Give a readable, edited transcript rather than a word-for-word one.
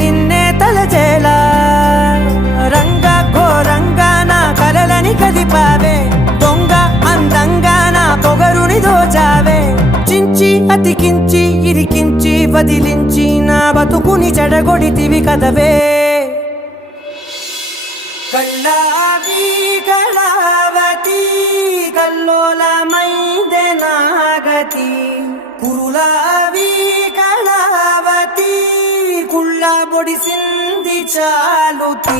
నిన్నే తలచేలా రంగ ఘోరంగా నా కలలని కదిపావే దొంగ అందంగా నా పొగరుని దోచావే చించి అతికించి ఇరికించి వదిలించి నా బతుకుని చెడగొడితివి కదవే కళ్ళావి కళావతి కల్లోలమైందే నాగతి కురులావి కళావతి కుళ్ళ బొడిసింది చాలుతి